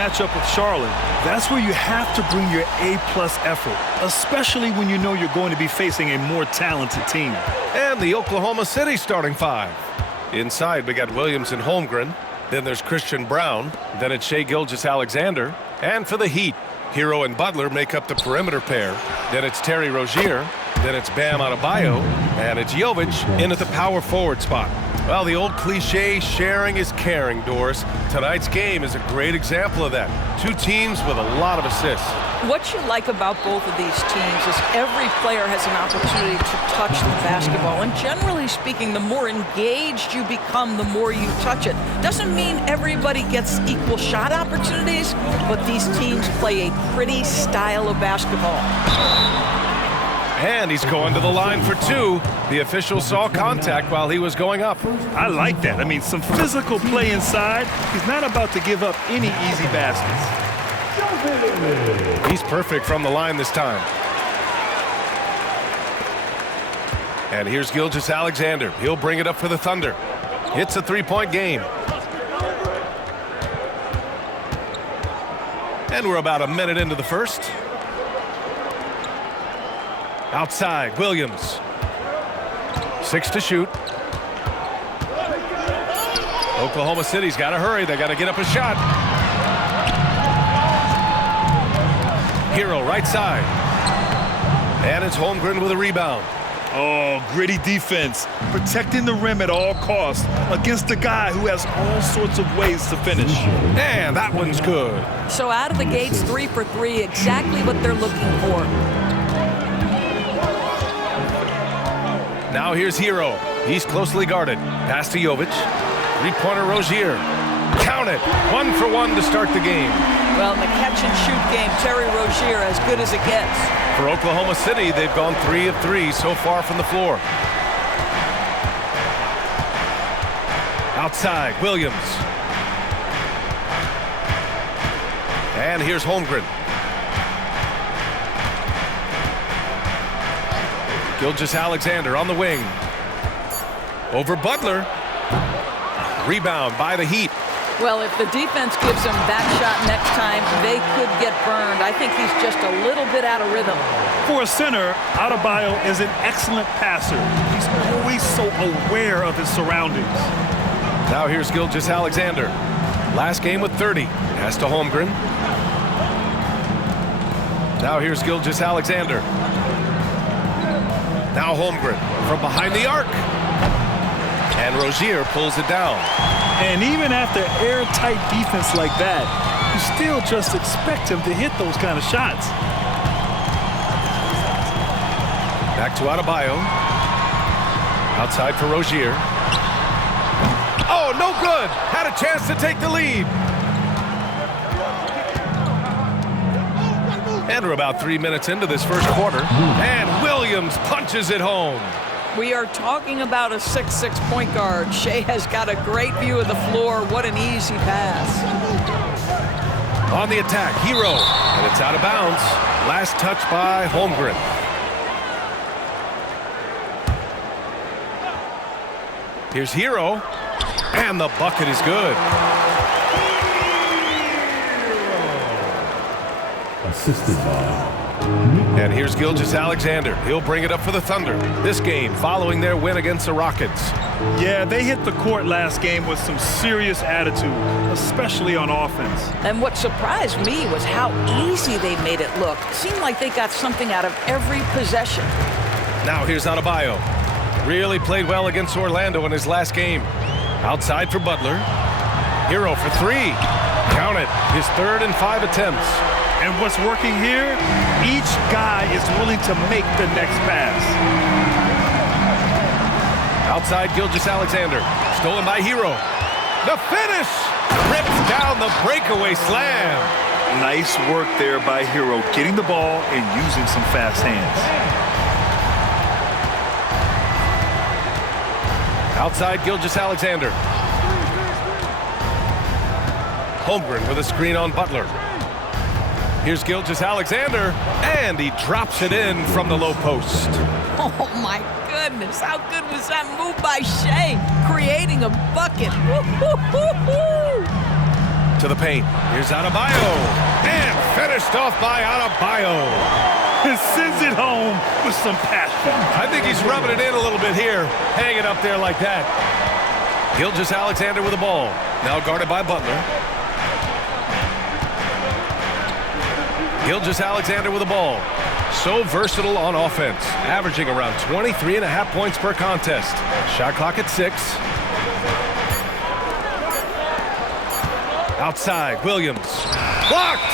matchup with Charlotte, that's where you have to bring your A-plus effort, especially when you know you're going to be facing a more talented team. And the Oklahoma City starting five. Inside, we got Williams and Holmgren. Then there's Christian Brown. Then it's Shai Gilgeous-Alexander. And for the Heat, Hero and Butler make up the perimeter pair. Then it's Terry Rozier. Then it's Bam Adebayo. And it's Jovic in at the power forward spot. Well, the old cliche, sharing is caring, Doris. Tonight's game is a great example of that. Two teams with a lot of assists. What you like about both of these teams is every player has an opportunity to touch the basketball. And generally speaking, the more engaged you become, the more you touch it. Doesn't mean everybody gets equal shot opportunities, but these teams play a pretty style of basketball. And he's going to the line for two. The official saw contact while he was going up. I like that. I mean, some physical play inside. He's not about to give up any easy baskets. He's perfect from the line this time. And here's Gilgeous-Alexander. He'll bring it up for the Thunder. It's a three-point game. And we're about a minute into the first. Outside, Williams. 6 to shoot. Oklahoma City's got to hurry. They got to get up a shot. Hero right side. And it's Holmgren with a rebound. Oh, gritty defense. Protecting the rim at all costs against a guy who has all sorts of ways to finish. And that one's good. So out of the gates, 3 for 3, exactly what they're looking for. Now here's Hero. He's closely guarded. Pass to Jovic. Three-pointer Rozier. Count it. 1 for 1 to start the game. Well, in the catch-and-shoot game, Terry Rozier as good as it gets. For Oklahoma City, they've gone 3 of 3 so far from the floor. Outside, Williams. And here's Holmgren. Gilgeous-Alexander on the wing. Over Butler. Rebound by the Heat. Well, if the defense gives him that shot next time, they could get burned. I think he's just a little bit out of rhythm. For a center, Adebayo is an excellent passer. He's always so aware of his surroundings. Now here's Gilgeous-Alexander. Last game with 30. Pass to Holmgren. Now here's Gilgeous-Alexander. Now Holmgren from behind the arc. And Rozier pulls it down. And even after airtight defense like that, you still just expect him to hit those kind of shots. Back to Adebayo. Outside for Rozier. Oh, no good. Had a chance to take the lead. And we're about 3 minutes into this first quarter. And Williams punches it home. We are talking about a 6'6" point guard. Shai has got a great view of the floor. What an easy pass. On the attack, Hero. And it's out of bounds. Last touch by Holmgren. Here's Hero. And the bucket is good. Assisted by. And here's Gilgeous-Alexander. He'll bring it up for the Thunder. This game following their win against the Rockets. Yeah, they hit the court last game with some serious attitude, especially on offense. And what surprised me was how easy they made it look. It seemed like they got something out of every possession. Now here's Adebayo. Really played well against Orlando in his last game. Outside for Butler. Hero for 3. Count it. His 3rd and 5 attempts. And what's working here, each guy is willing to make the next pass. Outside Gilgeous-Alexander. Stolen by Hero. The finish! Rips down the breakaway slam. Nice work there by Hero, getting the ball and using some fast hands. Outside Gilgeous-Alexander. Holmgren with a screen on Butler. Here's Gilgeous-Alexander, and he drops it in from the low post. Oh, my goodness. How good was that move by Shai, creating a bucket? To the paint. Here's Adebayo. And finished off by Adebayo. And sends it home with some passion. I think he's rubbing it in a little bit here. Hanging up there like that. Gilgeous-Alexander with the ball. Now guarded by Butler. Gilgeous-Alexander with the ball. So versatile on offense. Averaging around 23.5 points per contest. Shot clock at 6. Outside, Williams. Blocked!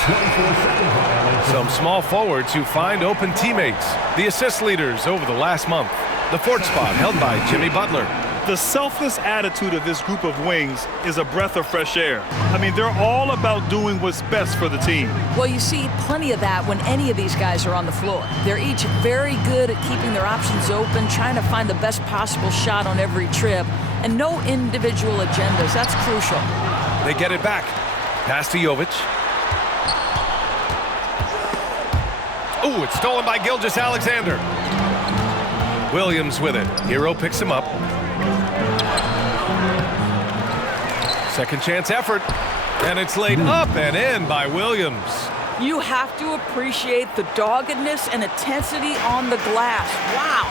Some small forwards who find open teammates. The assist leaders over the last month. The fourth spot held by Jimmy Butler. The selfless attitude of this group of wings is a breath of fresh air. I mean, they're all about doing what's best for the team. Well, you see plenty of that when any of these guys are on the floor. They're each very good at keeping their options open, trying to find the best possible shot on every trip, and no individual agendas. That's crucial. They get it back. Pass to Jovic. Ooh, it's stolen by Gilgeous-Alexander. Williams with it. Hero picks him up. Second chance effort. And it's laid up and in by Williams. You have to appreciate the doggedness and intensity on the glass. Wow.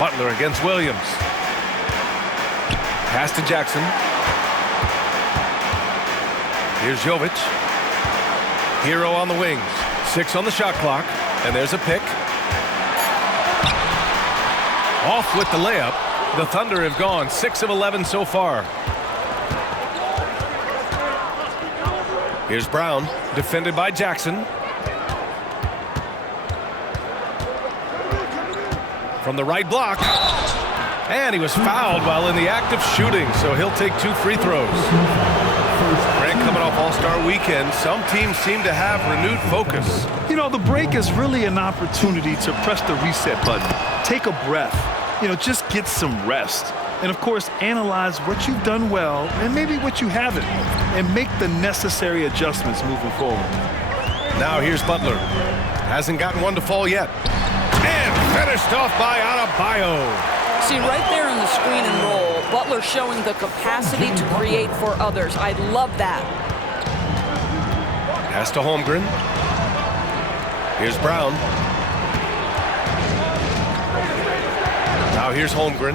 Butler against Williams. Pass to Jackson. Here's Jovic. Hero on the wings. 6 on the shot clock. And there's a pick. Off with the layup. The Thunder have gone 6 of 11 so far. Here's Brown, defended by Jackson. From the right block. And he was fouled while in the act of shooting, so he'll take 2 free throws. Grant, coming off All-Star Weekend, some teams seem to have renewed focus. You know, the break is really an opportunity to press the reset button. Take a breath. You know, just get some rest. And, of course, analyze what you've done well and maybe what you haven't, and make the necessary adjustments moving forward. Now here's Butler. Hasn't gotten one to fall yet. And finished off by Adebayo. See, right there in the screen and roll, Butler showing the capacity to create for others. I love that. Pass to Holmgren. Here's Brown. Now here's Holmgren.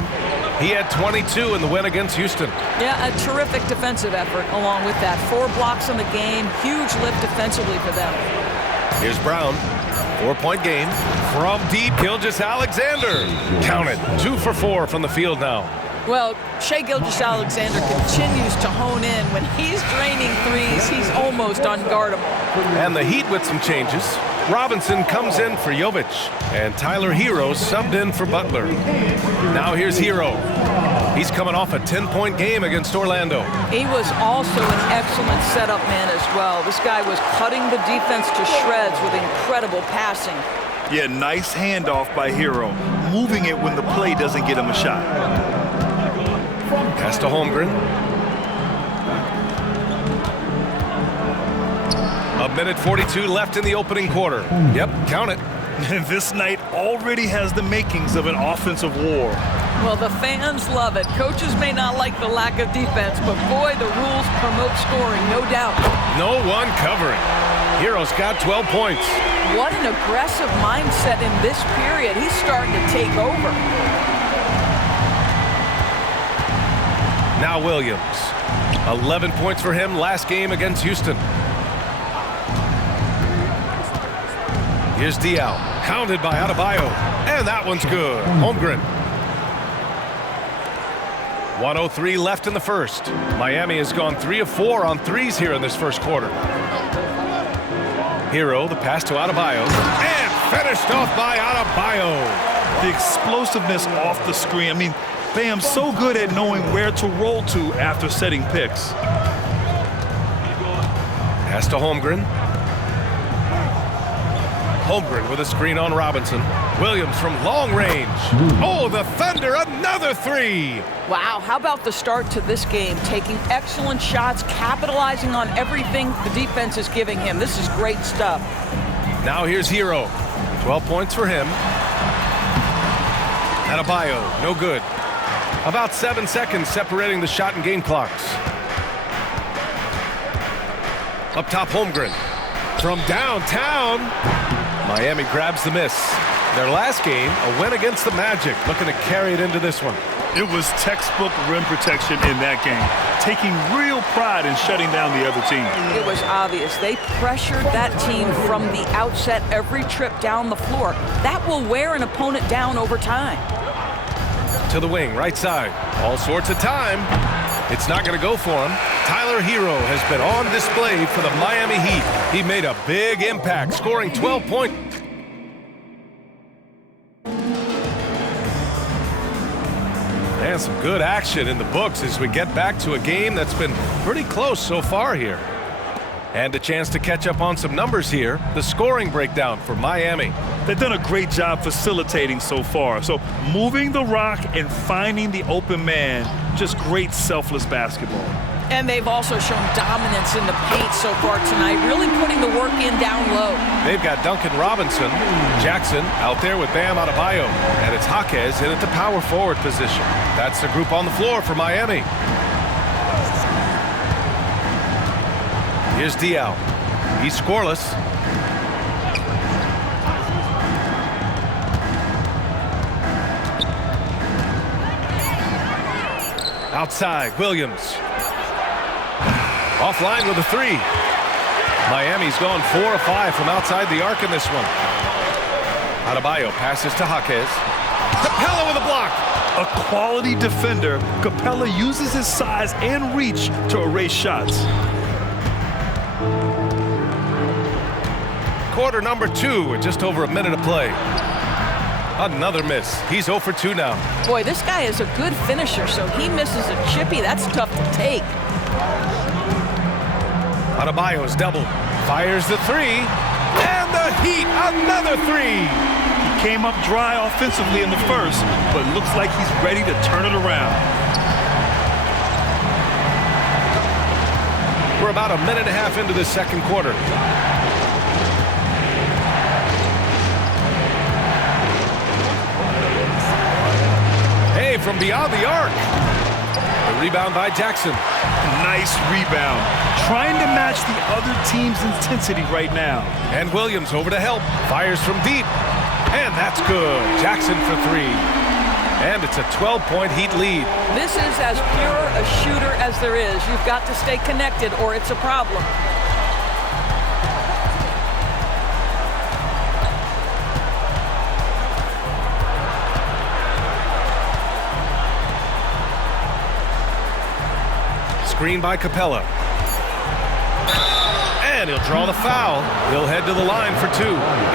He had 22 in the win against Houston. Yeah, a terrific defensive effort along with that. 4 blocks in the game. Huge lift defensively for them. Here's Brown. 4-point game. From deep, Gilgeous-Alexander. Count it. 2 for 4 from the field now. Well, Shai Gilgeous-Alexander continues to hone in. When he's draining threes, he's almost unguardable. And the Heat with some changes. Robinson comes in for Jovic. And Tyler Hero subbed in for Butler. Now here's Hero. He's coming off a 10-point game against Orlando. He was also an excellent setup man as well. This guy was cutting the defense to shreds with incredible passing. Yeah, nice handoff by Hero. Moving it when the play doesn't get him a shot. Pass to Holmgren. A minute 42 left in the opening quarter. Yep, count it. This night already has the makings of an offensive war. Well, the fans love it. Coaches may not like the lack of defense, but boy, the rules promote scoring, no doubt. No one covering. Hero's got 12 points. What an aggressive mindset in this period. He's starting to take over. Now Williams. 11 points for him last game against Houston. Here's Diaw. Counted by Adebayo. And that one's good. Holmgren. 1:03 left in the first. Miami has gone 3 of 4 on threes here in this first quarter. Hero, the pass to Adebayo. And finished off by Adebayo. The explosiveness off the screen. I mean, Bam's so good at knowing where to roll to after setting picks. Pass to Holmgren. Holmgren with a screen on Robinson. Williams from long range. Oh, the Thunder, another 3. Wow, how about the start to this game? Taking excellent shots, capitalizing on everything the defense is giving him. This is great stuff. Now here's Hero. 12 points for him. Adebayo, no good. About 7 seconds separating the shot and game clocks. Up top, Holmgren. From downtown, Miami grabs the miss. Their last game, a win against the Magic, looking to carry it into this one. It was textbook rim protection in that game, taking real pride in shutting down the other team. It was obvious. They pressured that team from the outset every trip down the floor. That will wear an opponent down over time. To the wing, right side. All sorts of time. It's not going to go for him. Tyler Hero has been on display for the Miami Heat. He made a big impact, scoring 12 points. And some good action in the books as we get back to a game that's been pretty close so far here. And a chance to catch up on some numbers here. The scoring breakdown for Miami. They've done a great job facilitating so far. So moving the rock and finding the open man, just great selfless basketball. And they've also shown dominance in the paint so far tonight, really putting the work in down low. They've got Duncan Robinson, Jackson out there with Bam Adebayo, and it's Jaquez in at the power forward position. That's the group on the floor for Miami. Here's Diaw. He's scoreless. Outside, Williams. Offline with a three. Miami's gone 4 of 5 from outside the arc in this one. Adebayo passes to Jaquez. Capella with a block. A quality defender, Capella uses his size and reach to erase shots. Quarter number 2 with just over a minute of play. Another miss. He's 0 for 2 now. Boy, this guy is a good finisher, so he misses a chippy. That's tough to take. Adebayo's double. Fires the three. And the Heat, another three. He came up dry offensively in the first, but looks like he's ready to turn it around. We're about a minute and a half into the second quarter. Hey, from beyond the arc. The rebound by Jackson. Nice rebound. Trying to match the other team's intensity right now. And Williams over to help. Fires from deep. And that's good. Jackson for 3. And it's a 12-point Heat lead. This is as pure a shooter as there is. You've got to stay connected or it's a problem. Screen by Capella. And he'll draw the foul. He'll head to the line for 2.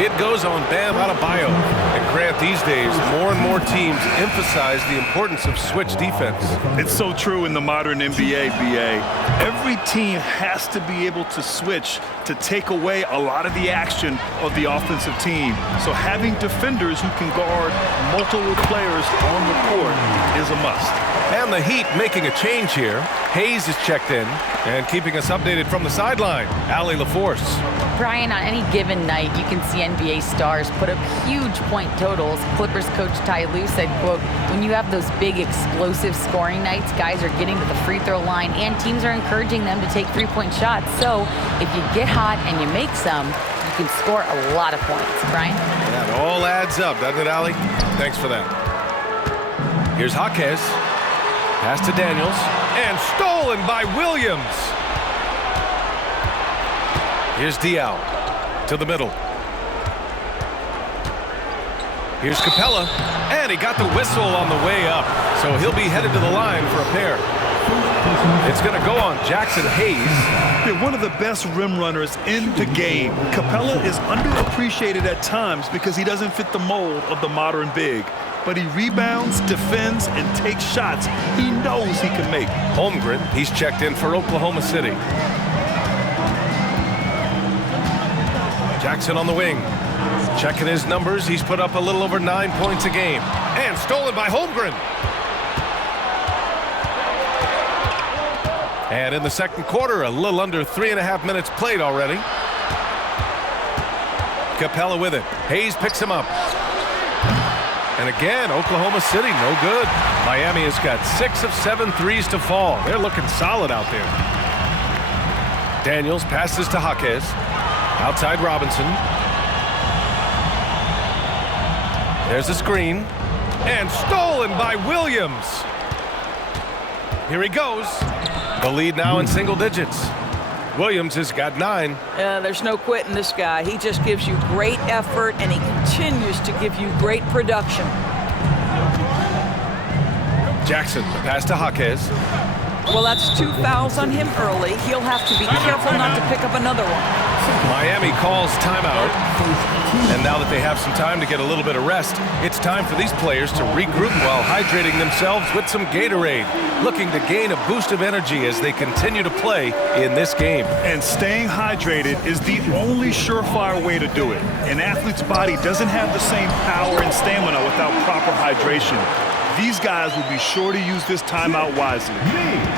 It goes on Bam Adebayo. And Grant, these days, more and more teams emphasize the importance of switch defense. It's so true in the modern NBA, BA. Every team has to be able to switch to take away a lot of the action of the offensive team. So having defenders who can guard multiple players on the court is a must. And the Heat making a change here. Hayes is checked in and keeping us updated from the sideline. Allie LaForce. Brian, on any given night, you can see NBA stars put up huge point totals. Clippers coach Ty Lue said, quote, when you have those big explosive scoring nights, guys are getting to the free throw line and teams are encouraging them to take three-point shots. So if you get hot and you make some, you can score a lot of points. Brian? That all adds up, doesn't it, Allie? Thanks for that. Here's Jaquez. Pass to Daniels. And stolen by Williams. Here's Diaw to the middle. Here's Capella. And he got the whistle on the way up. So he'll be headed to the line for a pair. It's going to go on Jackson Hayes. They're one of the best rim runners in the game. Capella is underappreciated at times because he doesn't fit the mold of the modern big. But he rebounds, defends, and takes shots he knows he can make. Holmgren, he's checked in for Oklahoma City. Jackson on the wing. Checking his numbers, he's put up a little over 9 points a game. And stolen by Holmgren. And in the second quarter, a little under 3.5 minutes played already. Capella with it. Hayes picks him up. And again, Oklahoma City, no good. Miami has got 6 of 7 threes to fall. They're looking solid out there. Daniels passes to Jaquez. Outside Robinson. There's a screen. And stolen by Williams. Here he goes. The lead now in single digits. Williams has got 9. There's no quitting this guy. He just gives you great effort, and he continues to give you great production. Jackson, the pass to Jaquez. Well, that's 2 fouls on him early. He'll have to be careful not to pick up another one. Miami calls timeout. And now that they have some time to get a little bit of rest, it's time for these players to regroup while hydrating themselves with some Gatorade, looking to gain a boost of energy as they continue to play in this game. And staying hydrated is the only surefire way to do it. An athlete's body doesn't have the same power and stamina without proper hydration. These guys will be sure to use this timeout wisely.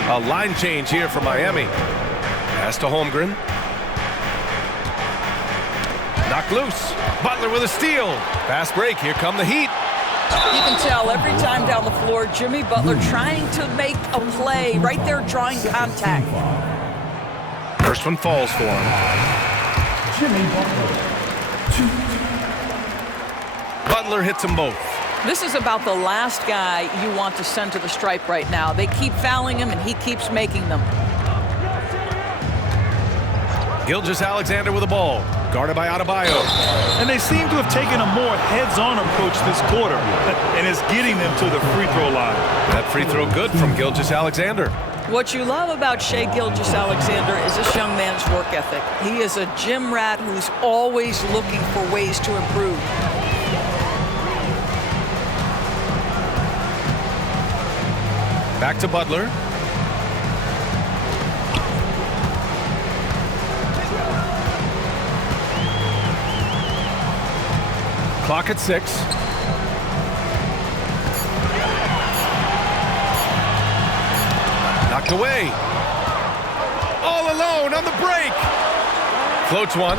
A line change here for Miami. Pass to Holmgren. Knocked loose. Butler with a steal. Fast break. Here come the Heat. You can tell every time down the floor, Jimmy Butler trying to make a play, right there drawing contact. First one falls for him. Jimmy Butler. Butler hits them both. This is about the last guy you want to send to the stripe right now. They keep fouling him, and he keeps making them. Gilgeous-Alexander with the ball. Guarded by Adebayo. And they seem to have taken a more heads-on approach this quarter, and it's getting them to the free throw line. That free throw good from Gilgeous-Alexander. What you love about Shai Gilgeous-Alexander is this young man's work ethic. He is a gym rat who's always looking for ways to improve. Back to Butler. Clock at 6. Knocked away. All alone on the break. Floats one.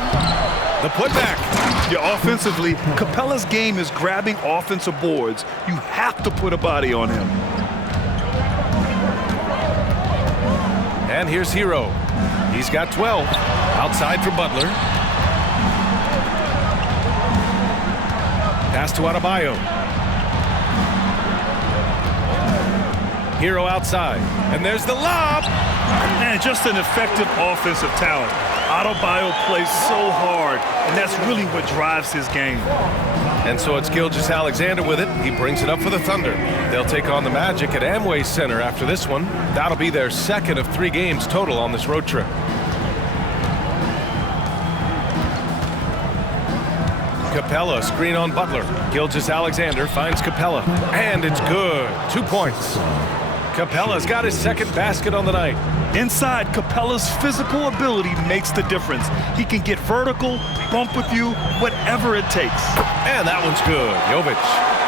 The putback. Yeah, offensively, Capella's game is grabbing offensive boards. You have to put a body on him. And here's Hero. He's got 12. Outside for Butler. Pass to Adebayo. Hero outside. And there's the lob. And just an effective offensive talent. Adebayo plays so hard, and that's really what drives his game. And so it's Gilgeous-Alexander with it. He brings it up for the Thunder. They'll take on the Magic at Amway Center after this one. That'll be their second of 3 games total on this road trip. Capella, screen on Butler. Gilgeous-Alexander finds Capella. And it's good. 2 points. Capella's got his second basket on the night. Inside, Capella's physical ability makes the difference. He can get vertical, bump with you, whatever it takes. And that one's good. Jovic.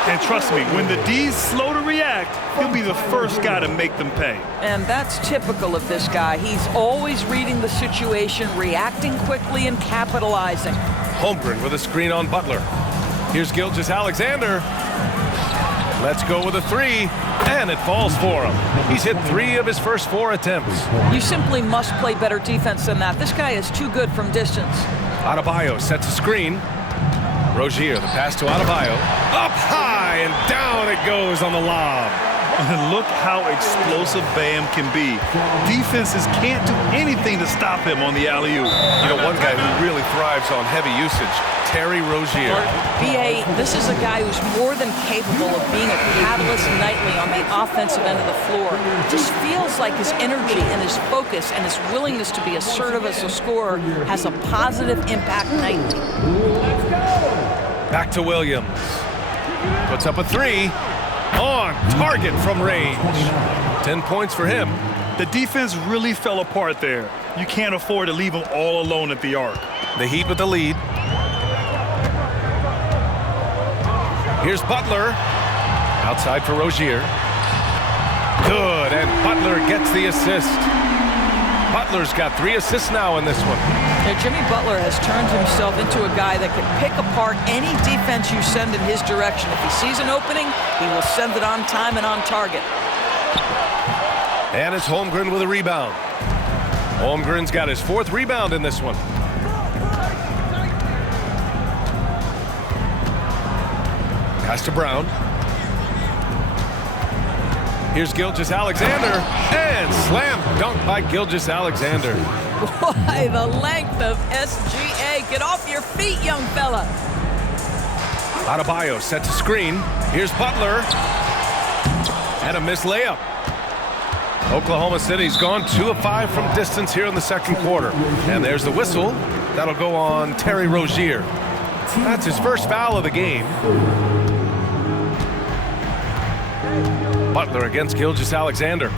And trust me, when the D's slow to react, he'll be the first guy to make them pay. And that's typical of this guy. He's always reading the situation, reacting quickly, and capitalizing. Holmgren with a screen on Butler. Here's Gilgeous-Alexander. Let's go with a 3, and it falls for him. He's hit 3 of his first 4 attempts. You simply must play better defense than that. This guy is too good from distance. Adebayo sets a screen. Rozier, the pass to Adebayo. Up high, and down it goes on the lob. And look how explosive Bam can be. Defenses can't do anything to stop him on the alley-oop. You know, one guy who really thrives on heavy usage, Terry Rozier. B.A., this is a guy who's more than capable of being a catalyst nightly on the offensive end of the floor. It just feels like his energy and his focus and his willingness to be assertive as a scorer has a positive impact nightly. Back to Williams. Puts up a 3. On target from range. 10 points for him. The defense really fell apart there. You can't afford to leave him all alone at the arc. The Heat with the lead. Here's Butler. Outside for Rozier. Good, and Butler gets the assist. Butler's got 3 assists now in this one. Now, Jimmy Butler has turned himself into a guy that can pick apart any defense you send in his direction. If he sees an opening, he will send it on time and on target. And it's Holmgren with a rebound. Holmgren's got his 4th rebound in this one. Pass to Brown. Here's Gilgeous-Alexander, and slam dunk by Gilgeous-Alexander. Boy, the length of SGA. Get off your feet, young fella. Adebayo sets a screen. Here's Butler. And a missed layup. Oklahoma City's gone 2 of 5 from distance here in the second quarter. And there's the whistle. That'll go on Terry Rozier. That's his first foul of the game. Butler against Gilgeous-Alexander.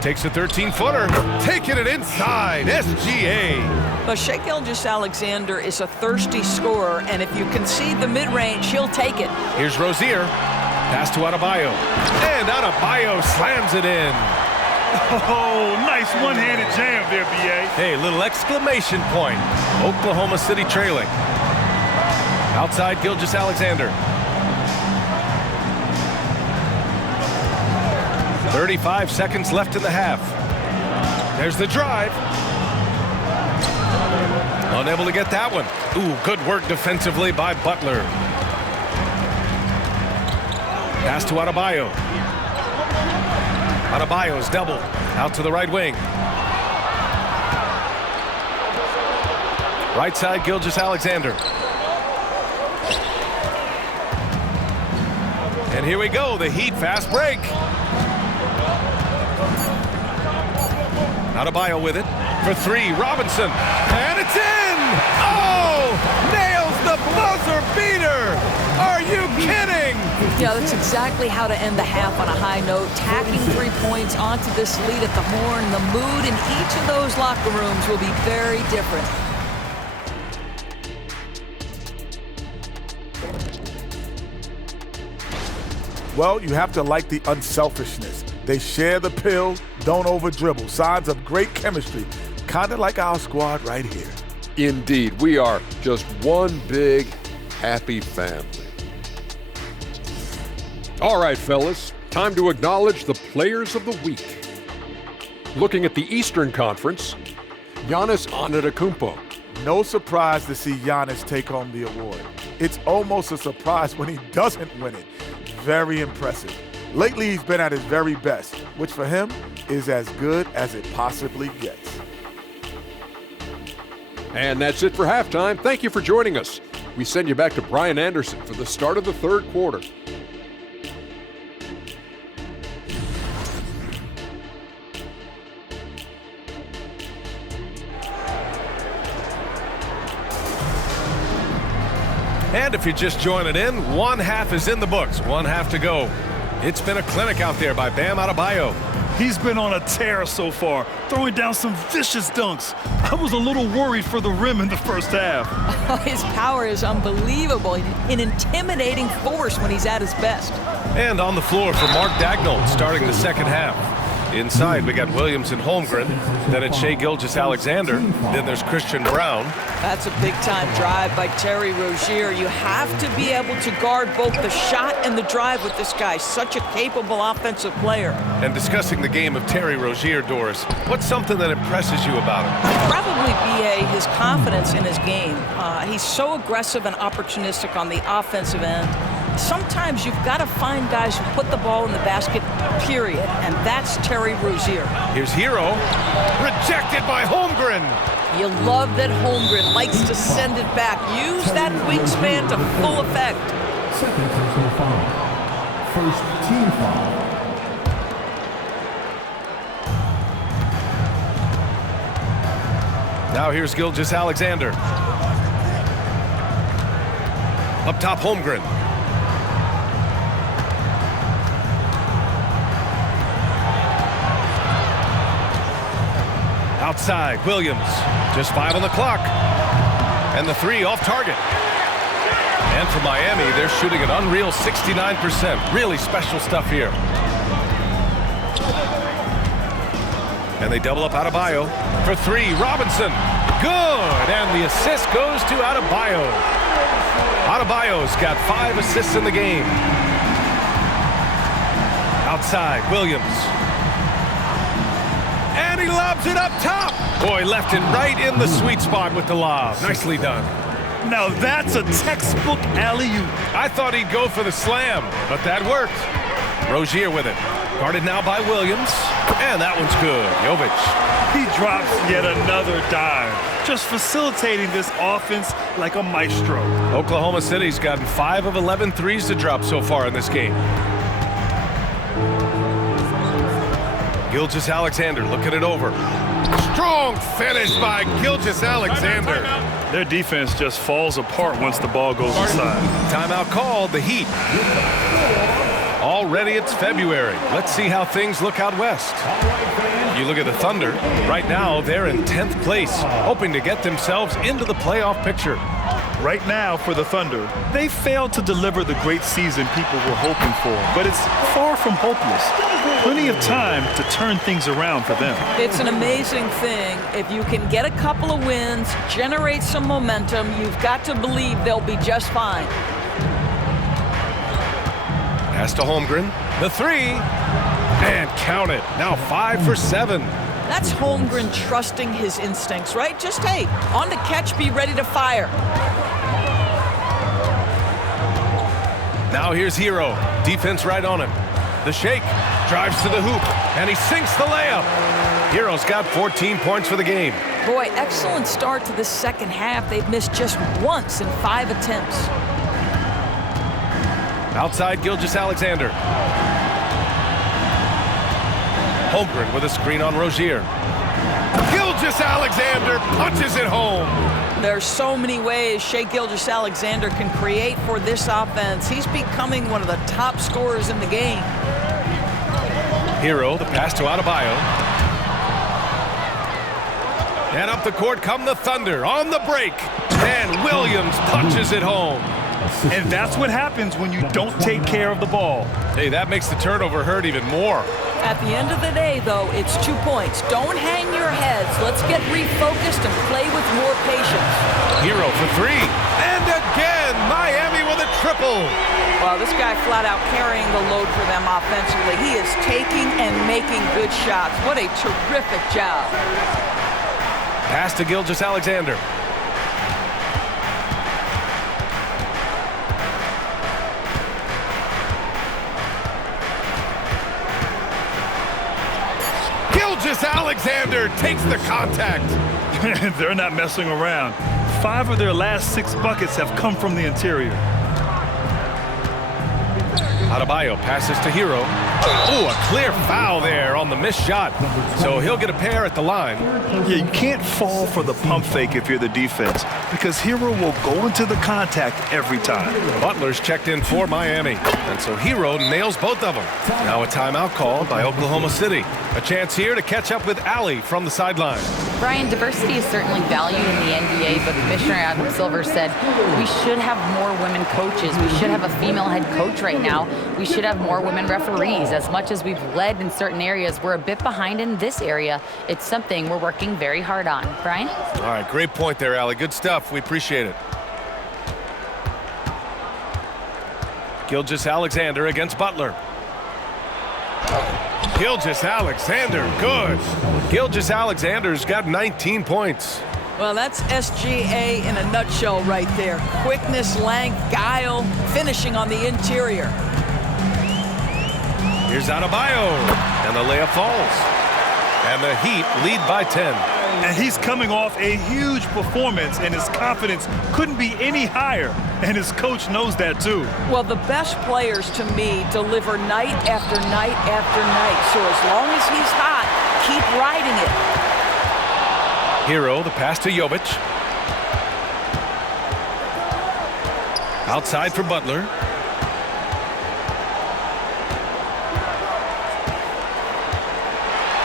Takes a 13-footer. Taking it inside. SGA. But Shai Gilgeous-Alexander is a thirsty scorer, and if you concede the mid-range, he'll take it. Here's Rozier. Pass to Adebayo. And Adebayo slams it in. Oh, nice one-handed jam there, B.A. Hey, little exclamation point. Oklahoma City trailing. Outside Gilgeous-Alexander. 35 seconds left in the half. There's the drive. Unable to get that one. Ooh, good work defensively by Butler. Pass to Adebayo. Adebayo's double. Out to the right wing. Right side, Gilgeous-Alexander. And here we go, the Heat fast break. Adebayo with it for 3. Robinson. And it's in! Oh! Nails the buzzer beater! Are you kidding? Yeah, that's exactly how to end the half on a high note. Tacking 3 points onto this lead at the horn. The mood in each of those locker rooms will be very different. Well, you have to like the unselfishness. They share the pill, don't over-dribble. Signs of great chemistry, kind of like our squad right here. Indeed, we are just one big, happy family. All right, fellas, time to acknowledge the players of the week. Looking at the Eastern Conference, Giannis Antetokounmpo. No surprise to see Giannis take home the award. It's almost a surprise when he doesn't win it. Very impressive. Lately, he's been at his very best, which for him is as good as it possibly gets. And that's it for halftime. Thank you for joining us. We send you back to Brian Anderson for the start of the third quarter. And if you're just joining in, one half is in the books, one half to go. It's been a clinic out there by Bam Adebayo. He's been on a tear so far, throwing down some vicious dunks. I was a little worried for the rim in the first half. His power is unbelievable. An intimidating force when he's at his best. And on the floor for Mark Daigneault starting the second half. Inside, we got Williams and Holmgren. Then it's Shai Gilgeous-Alexander. Then there's Christian Brown. That's a big-time drive by Terry Rozier. You have to be able to guard both the shot and the drive with this guy. Such a capable offensive player. And discussing the game of Terry Rozier, Doris, what's something that impresses you about him? Probably, B.A., his confidence in his game. He's so aggressive and opportunistic on the offensive end. Sometimes you've got to find guys who put the ball in the basket, period, and that's Terry Rozier. Here's Hero, rejected by Holmgren. You love that Holmgren likes to send it back. Use that wingspan to full effect. Second personal foul. First team foul. Now here's Gilgeous-Alexander. Up top, Holmgren. Outside, Williams. Just 5 on the clock. And the 3 off target. And for Miami, they're shooting an unreal 69%. Really special stuff here. And they double up Adebayo for three. Robinson, good, and the assist goes to Adebayo. Adebayo's got 5 assists in the game. Outside, Williams. And he lobs it up top. Boy, left it right in the sweet spot with the lob. Nicely done. Now that's a textbook alley-oop. I thought he'd go for the slam, but that worked. Rozier with it. Guarded now by Williams. And that one's good. Jovic. He drops yet another dime, just facilitating this offense like a maestro. Oklahoma City's gotten 5 of 11 threes to drop so far in this game. Gilgeous-Alexander looking it over. Strong finish by Gilgeous-Alexander. Their defense just falls apart once the ball goes inside. Timeout called, the Heat. Already it's February. Let's see how things look out west. You look at the Thunder. Right now, they're in 10th place, hoping to get themselves into the playoff picture. Right now, for the Thunder, they failed to deliver the great season people were hoping for, but it's far from hopeless. Plenty of time to turn things around for them. It's an amazing thing. If you can get a couple of wins, generate some momentum, you've got to believe they'll be just fine. Pass to Holmgren. The three. And count it. Now 5 for 7. That's Holmgren trusting his instincts, right? Just, hey, on the catch, be ready to fire. Now here's Hero. Defense right on him. The shake. Drives to the hoop. And he sinks the layup. Hero's got 14 points for the game. Boy, excellent start to the second half. They've missed just once in 5 attempts. Outside Gilgeous-Alexander. Holmgren with a screen on Rozier. Gilgeous-Alexander punches it home. There's so many ways Shai Gilgeous-Alexander can create for this offense. He's becoming one of the top scorers in the game. Hero, the pass to Adebayo. And up the court come the Thunder on the break. And Williams punches it home. And that's what happens when you don't take care of the ball. Hey, that makes the turnover hurt even more. At the end of the day, though, it's 2 points. Don't hang your heads. Let's get refocused and play with more patience. Hero for three. And again, Miami with a triple. Well, this guy flat out carrying the load for them offensively. He is taking and making good shots. What a terrific job. Pass to Gilgeous-Alexander. Gilgeous-Alexander takes the contact. They're not messing around. 5 of their last 6 buckets have come from the interior. Adebayo passes to Hero. Oh, a clear foul there on the missed shot. So he'll get a pair at the line. Yeah, you can't fall for the pump fake if you're the defense, because Hero will go into the contact every time. Butler's checked in for Miami, and so Hero nails both of them. Now a timeout called by Oklahoma City. A chance here to catch up with Allie from the sideline. Brian, diversity is certainly valued in the NBA, but Commissioner Adam Silver said we should have more women coaches. We should have a female head coach right now. We should have more women referees. As much as we've led in certain areas, we're a bit behind in this area. It's something we're working very hard on. Brian? All right, great point there, Allie. Good stuff. We appreciate it. Gilgeous-Alexander against Butler. Gilgeous-Alexander, good. Gilgeous-Alexander's got 19 points. Well, that's SGA in a nutshell right there. Quickness, length, guile, finishing on the interior. Here's Adebayo, and the layup falls. And the Heat lead by 10. And he's coming off a huge performance, and his confidence couldn't be any higher. And his coach knows that, too. Well, the best players, to me, deliver night after night after night. So as long as he's hot, keep riding it. Hero, the pass to Jovic. Outside for Butler.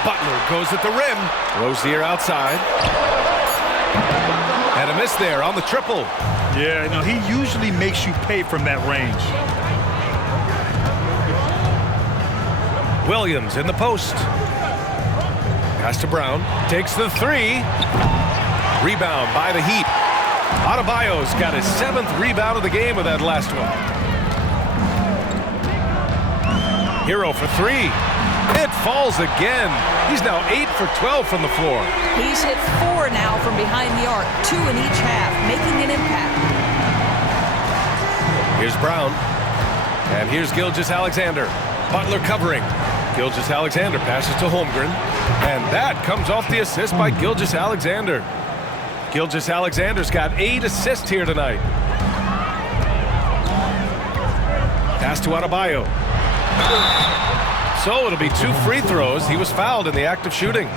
Butler goes at the rim. Rozier outside. And a miss there on the triple. Yeah, you know, he usually makes you pay from that range. Williams in the post. Pass to Brown. Takes the three. Rebound by the Heat. Adebayo's got his 7th rebound of the game with that last one. Hero for three. It falls again. He's now 8 for 12 from the floor. He's hit 4 now from behind the arc, 2 in each half, making an impact. Here's Brown. And here's Gilgeous-Alexander. Butler covering. Gilgeous-Alexander passes to Holmgren. And that comes off the assist by Gilgeous-Alexander. Gilgeous-Alexander's got 8 assists here tonight. Pass to Adebayo. So it'll be 2 free throws. He was fouled in the act of shooting.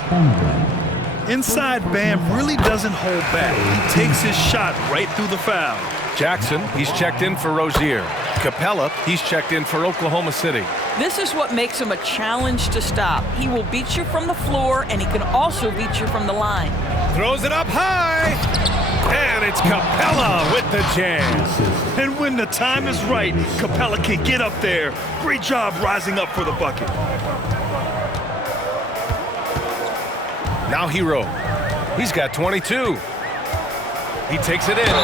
Inside Bam really doesn't hold back. He takes his shot right through the foul. Jackson, he's checked in for Rozier. Capella, he's checked in for Oklahoma City. This is what makes him a challenge to stop. He will beat you from the floor, and he can also beat you from the line. Throws it up high. And it's Capella with the jam. And when the time is right, Capella can get up there. Great job rising up for the bucket. Now Hero. He's got 22. He takes it in.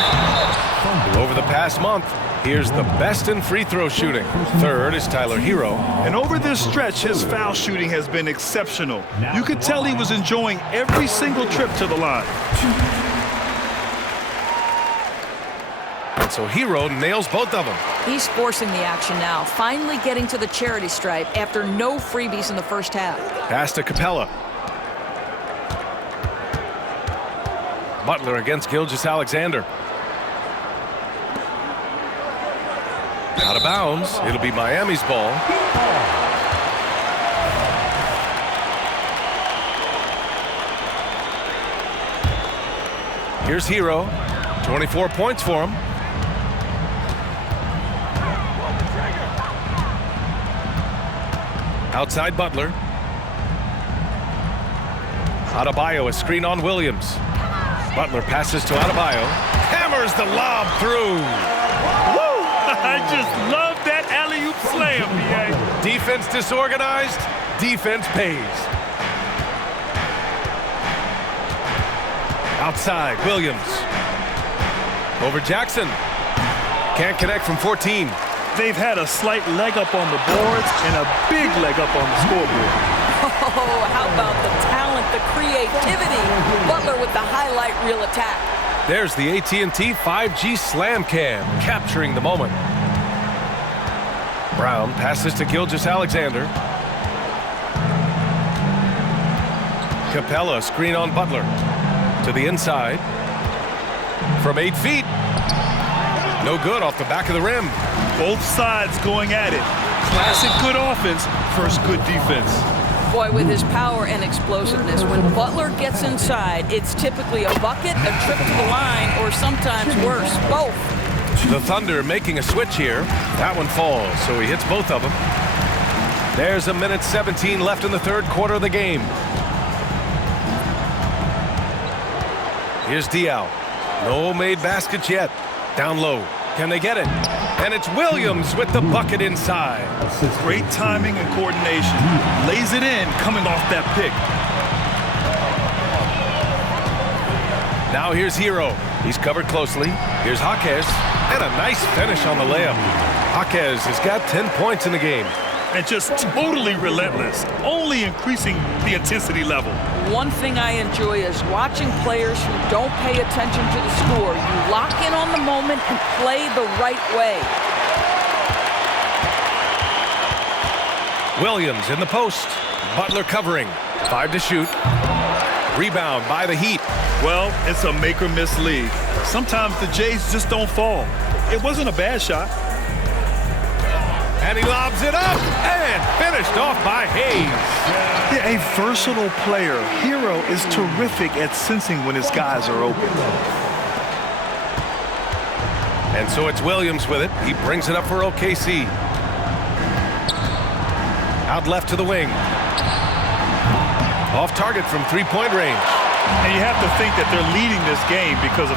Over the past month, here's the best in free throw shooting. Third is Tyler Hero. And over this stretch, his foul shooting has been exceptional. You could tell he was enjoying every single trip to the line. And so Hero nails both of them. He's forcing the action now, finally getting to the charity stripe after no freebies in the first half. Pass to Capella. Butler against Gilgeous-Alexander. Out of bounds. It'll be Miami's ball. Here's Hero. 24 points for him. Outside Butler. Adebayo, a screen on Williams. Butler passes to Adebayo. Hammers the lob through. Woo! I just love that alley-oop slam, B.A. Defense disorganized. Defense pays. Outside, Williams. Over Jackson. Can't connect from 14. They've had a slight leg up on the boards and a big leg up on the scoreboard. Oh, how about the talent, the creativity? Butler with the highlight reel attack. There's the AT&T 5G Slam Cam, capturing the moment. Brown passes to Gilgeous-Alexander. Capella, screen on Butler. To the inside. From 8 feet. No good off the back of the rim. Both sides going at it. Classic good offense, first good defense. Boy, with his power and explosiveness, when Butler gets inside, it's typically a bucket, a trip to the line, or sometimes worse, both. The Thunder making a switch here. That one falls, so he hits both of them. There's a minute 17 left in the third quarter of the game. Here's Diaw. No made baskets yet. Down low. Can they get it? And it's Williams with the bucket inside. Great timing and coordination. Lays it in, coming off that pick. Now here's Hero. He's covered closely. Here's Jaquez. And a nice finish on the layup. Jaquez has got 10 points in the game. And just totally relentless, only increasing the intensity level. One thing I enjoy is watching players who don't pay attention to the score. You lock in on the moment and play the right way. Williams in the post. Butler covering. 5 to shoot. Rebound by the Heat. Well, it's a make or miss league. Sometimes the Jays just don't fall. It wasn't a bad shot. And he lobs it up and finished off by Hayes. Yeah, a versatile player. Hero is terrific at sensing when his guys are open. And so it's Williams with it. He brings it up for OKC. Out left to the wing. Off target from three-point range. And you have to think that they're leading this game because of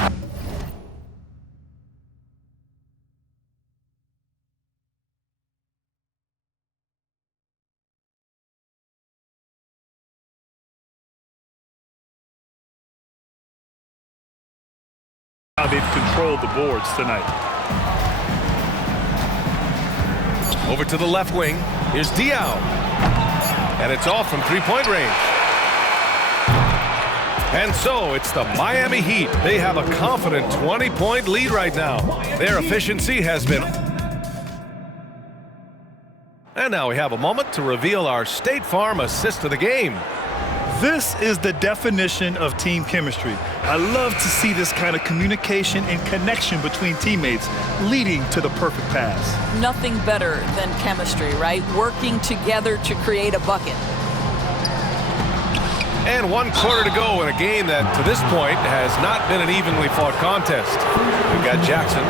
how they've controlled the boards tonight. Over to the left wing. Here's Diao. And it's off from three-point range. And so it's the Miami Heat. They have a confident 20-point lead right now. Their efficiency has been... And now we have a moment to reveal our State Farm assist of the game. This is the definition of team chemistry. I love to see this kind of communication and connection between teammates leading to the perfect pass. Nothing better than chemistry, right? Working together to create a bucket. And 1 quarter to go in a game that, to this point, has not been an evenly fought contest. We've got Jackson.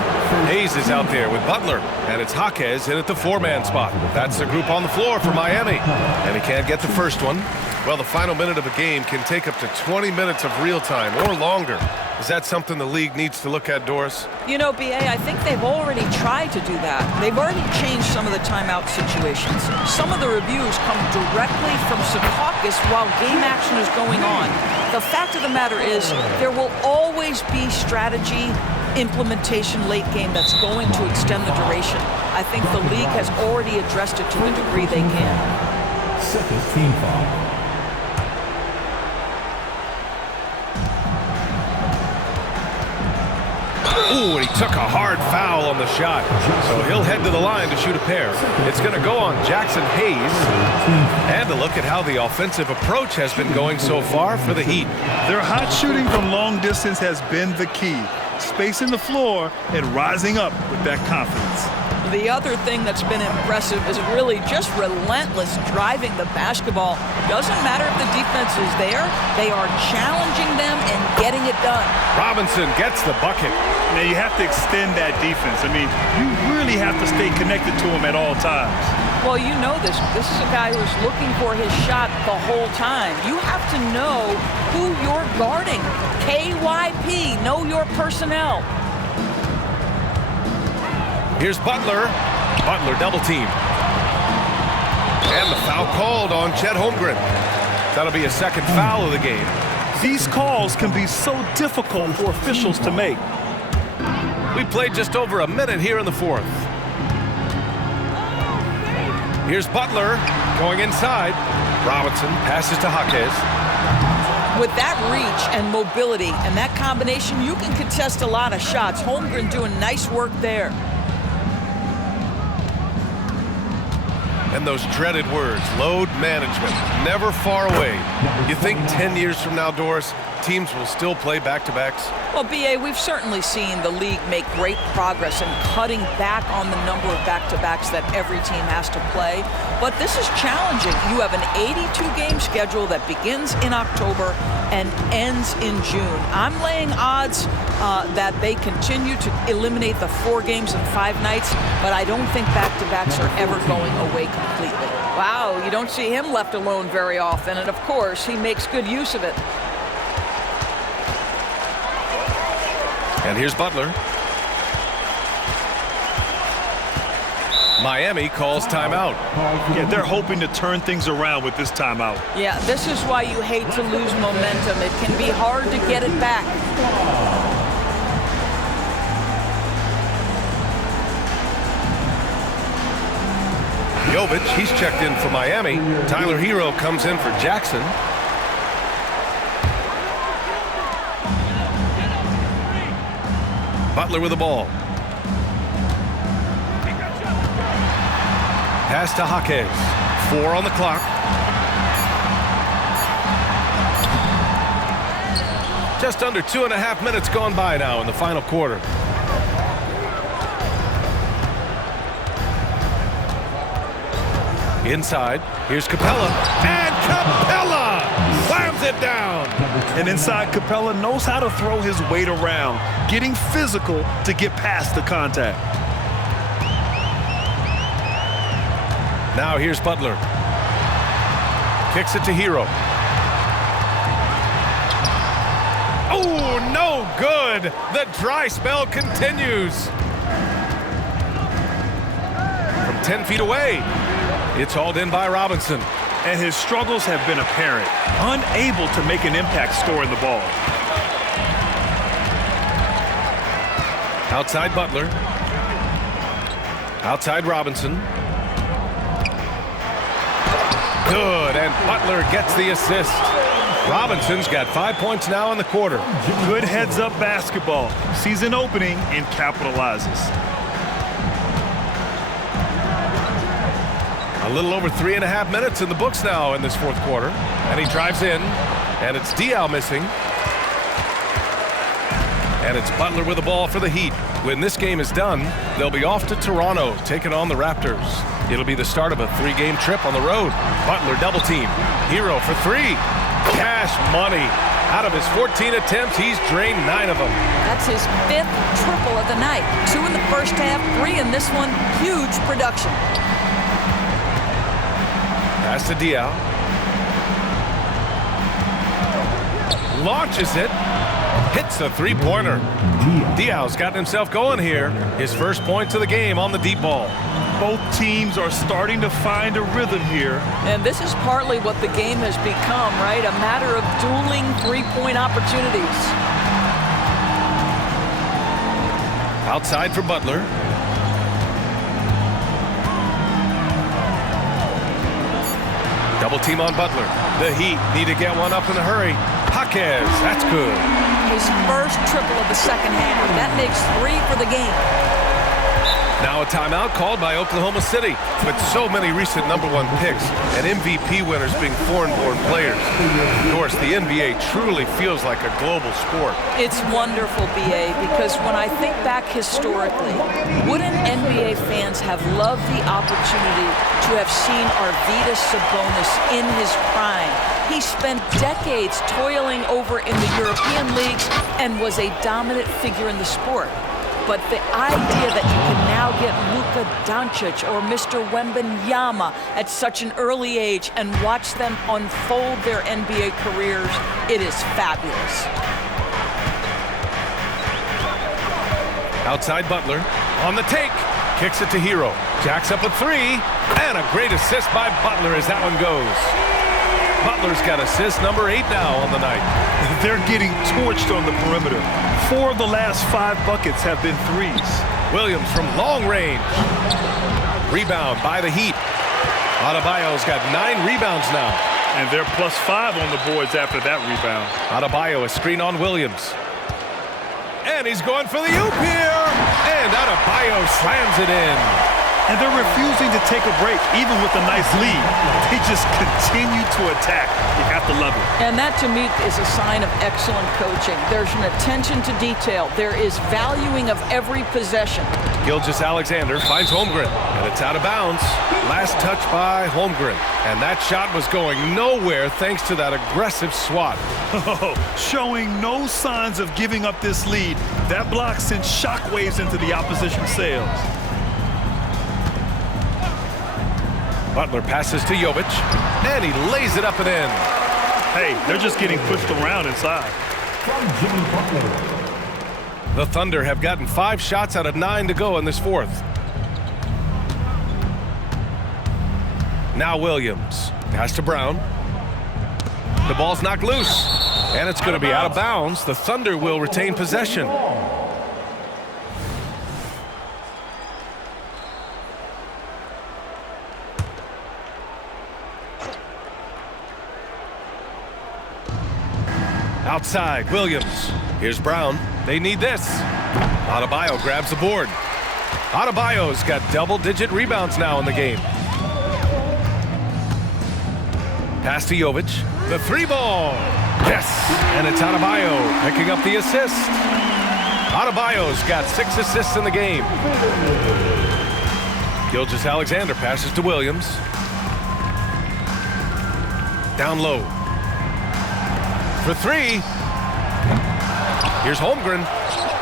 Hayes is out there with Butler. And it's Jaquez in at the 4-man spot. That's the group on the floor for Miami. And he can't get the first one. Well, the final minute of a game can take up to 20 minutes of real time or longer. Is that something the league needs to look at, Doris? You know, BA, I think they've already tried to do that. They've already changed some of the timeout situations. Some of the reviews come directly from Secaucus while game action is going on. The fact of the matter is there will always be strategy implementation late game that's going to extend the duration. I think the league has already addressed it to the degree they can. Second team foul. Ooh, and he took a hard foul on the shot. So he'll head to the line to shoot a pair. It's going to go on Jackson Hayes. And a look at how the offensive approach has been going so far for the Heat. Their hot shooting from long distance has been the key. Spacing the floor and rising up with that confidence. The other thing that's been impressive is really just relentless driving the basketball. Doesn't matter if the defense is there, they are challenging them and getting it done. Robinson gets the bucket. Now you have to extend that defense. I mean, you really have to stay connected to him at all times. Well, you know this. This is a guy who's looking for his shot the whole time. You have to know who you're guarding. KYP, know your personnel. Here's Butler. Butler double team. And the foul called on Chet Holmgren. That'll be a second foul of the game. These calls can be so difficult for officials to make. We played just over a minute here in the fourth. Here's Butler going inside. Robinson passes to Jaquez. With that reach and mobility and that combination, you can contest a lot of shots. Holmgren doing nice work there. And those dreaded words, load management, never far away. You think 10 years from now, Doris, teams will still play back-to-backs? Well, BA, we've certainly seen the league make great progress in cutting back on the number of back-to-backs that every team has to play. But this is challenging. You have an 82-game schedule that begins in October and ends in June. I'm laying odds that they continue to eliminate the 4 games in 5 nights, but I don't think back-to-backs are ever going away completely. Wow, you don't see him left alone very often, and of course, he makes good use of it. And here's Butler. Miami calls timeout. Yeah, they're hoping to turn things around with this timeout. Yeah, this is why you hate to lose momentum. It can be hard to get it back. Jovic, he's checked in for Miami. Tyler Hero comes in for Jackson. Butler with the ball. Pass to Jaquez. 4 on the clock. Just under 2.5 minutes gone by now in the final quarter. Inside, here's Capella. And Capella slams it down. And inside, Capella knows how to throw his weight around, getting physical to get past the contact. Now here's Butler. Kicks it to Hero. Oh, no good. The dry spell continues. From 10 feet away, it's hauled in by Robinson. And his struggles have been apparent, unable to make an impact scoring the ball. Outside Butler. Outside Robinson. Good, and Butler gets the assist. Robinson's got 5 points now in the quarter. Good heads-up basketball. Sees an opening and capitalizes. A little over 3.5 minutes in the books now in this fourth quarter. And he drives in, and it's Diaw missing. And it's Butler with the ball for the Heat. When this game is done, they'll be off to Toronto, taking on the Raptors. It'll be the start of a 3-game trip on the road. Butler double team. Hero for 3. Cash money. Out of his 14 attempts, he's drained 9 of them. That's his 5th triple of the night. 2 in the first half, 3 in this one. Huge production. Pass to Diaw. Launches it. Hits the three-pointer. Diaw's gotten himself going here. His first points of the game on the deep ball. Both teams are starting to find a rhythm here. And this is partly what the game has become, right? A matter of dueling three-point opportunities. Outside for Butler. Double team on Butler. The Heat need to get one up in a hurry. Jaquez, that's good. His first triple of the second half. That makes 3 for the game. Now a timeout called by Oklahoma City. With so many recent #1 picks and MVP winners being foreign-born players. Of course, the NBA truly feels like a global sport. It's wonderful, BA, because when I think back historically, wouldn't NBA fans have loved the opportunity to have seen Arvydas Sabonis in his prime? He spent decades toiling over in the European leagues and was a dominant figure in the sport. But the idea that you can now get Luka Doncic or Mr. Wembanyama at such an early age and watch them unfold their NBA careers, it is fabulous. Outside Butler. On the take. Kicks it to Hero. Jacks up a 3. And a great assist by Butler as that one goes. Butler's got assist number 8 now on the night. They're getting torched on the perimeter. 4 of the last 5 buckets have been threes. Williams from long range. Rebound by the Heat. Adebayo's got 9 rebounds now. And they're +5 on the boards after that rebound. Adebayo, a screen on Williams. And he's going for the oop here. And Adebayo slams it in. And they're refusing to take a break, even with a nice lead. They just continue to attack. You have to love it. And that, to me, is a sign of excellent coaching. There's an attention to detail. There is valuing of every possession. Gilgeous-Alexander finds Holmgren, and it's out of bounds. Last touch by Holmgren. And that shot was going nowhere thanks to that aggressive swat. Oh, showing no signs of giving up this lead. That block sent shockwaves into the opposition sails. Butler passes to Jovic, and he lays it up and in. Hey, they're just getting pushed around inside. From Jimmy Butler. The Thunder have gotten 5 shots out of 9 to go in this fourth. Now Williams. Pass to Brown. The ball's knocked loose, and it's going to be out of bounds. The Thunder will retain possession. Outside, Williams. Here's Brown. They need this. Adebayo grabs the board. Adebayo's got double-digit rebounds now in the game. Pass to Jovic. The 3-ball. Yes! And it's Adebayo picking up the assist. Adebayo's got 6 assists in the game. Gilgeous-Alexander passes to Williams. Down low. For 3. Here's Holmgren.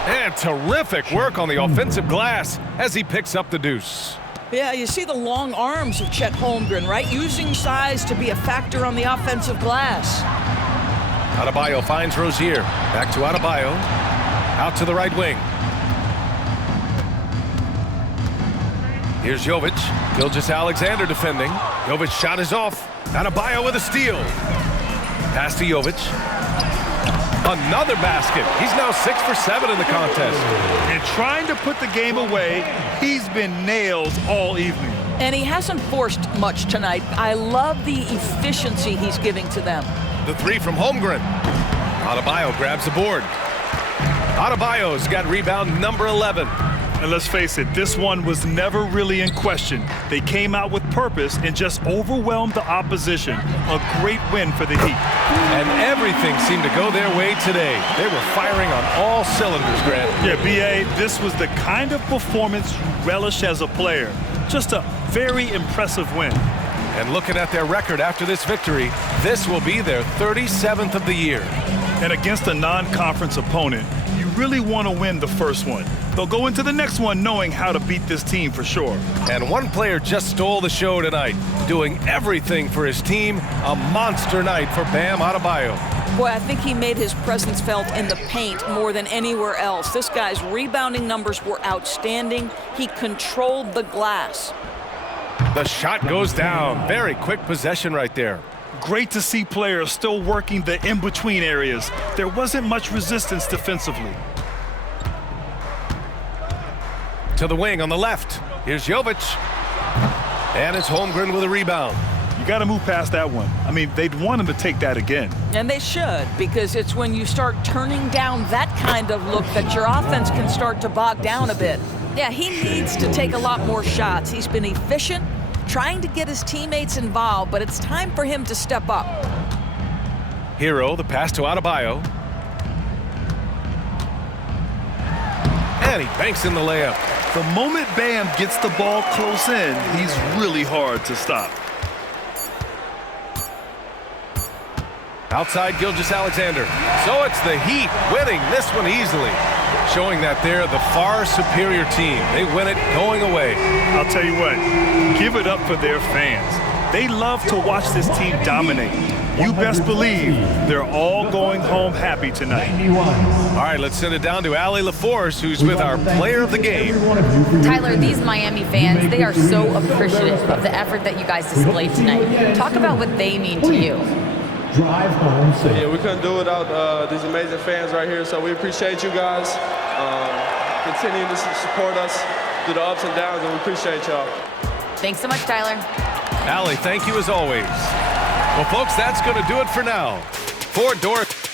And terrific work on the offensive glass as he picks up the deuce. Yeah, you see the long arms of Chet Holmgren, right? Using size to be a factor on the offensive glass. Adebayo finds Rozier. Back to Adebayo. Out to the right wing. Here's Jovic. Gilgeous-Alexander defending. Jovic's shot is off. Adebayo with a steal. Pass to Jovic. Another basket. He's now 6 for 7 in the contest. And trying to put the game away, he's been nailed all evening. And he hasn't forced much tonight. I love the efficiency he's giving to them. The three from Holmgren. Adebayo grabs the board. Adebayo's got rebound number 11. And let's face it, this one was never really in question. They came out with purpose and just overwhelmed the opposition. A great win for the Heat. And everything seemed to go their way today. They were firing on all cylinders, Grant. Yeah, B.A., this was the kind of performance you relish as a player. Just a very impressive win. And looking at their record after this victory, this will be their 37th of the year. And against a non-conference opponent, you really want to win the first one. They'll go into the next one knowing how to beat this team for sure. And one player just stole the show tonight, doing everything for his team. A monster night for Bam Adebayo. Boy, I think he made his presence felt in the paint more than anywhere else. This guy's rebounding numbers were outstanding. He controlled the glass. The shot goes down. Very quick possession right there. Great to see players still working the in-between areas. There wasn't much resistance defensively. To the wing on the left. Here's Jovic. And it's Holmgren with a rebound. You got to move past that one. I mean, they'd want him to take that again. And they should, because it's when you start turning down that kind of look that your offense can start to bog down a bit. Yeah, he needs to take a lot more shots. He's been efficient, trying to get his teammates involved, but it's time for him to step up. Hero, the pass to Adebayo. And he banks in the layup. The moment Bam gets the ball close in, he's really hard to stop. Outside Gilgeous-Alexander. So it's the Heat winning this one easily, showing that they're the far superior team. They win it going away. I'll tell you what, give it up for their fans. They love to watch this team dominate. You best believe they're all going home happy tonight. All right, let's send it down to Allie LaForce, who's with our player of the game. Tyler, these Miami fans, they are so appreciative of the effort that you guys displayed tonight. Talk about what they mean to you. Drive home safe. Yeah, we couldn't do it without these amazing fans right here, so we appreciate you guys. Continue to support us through the ups and downs, and we appreciate y'all. Thanks so much, Tyler. Allie, thank you as always. Well, folks, that's going to do it for now. For Dorothy.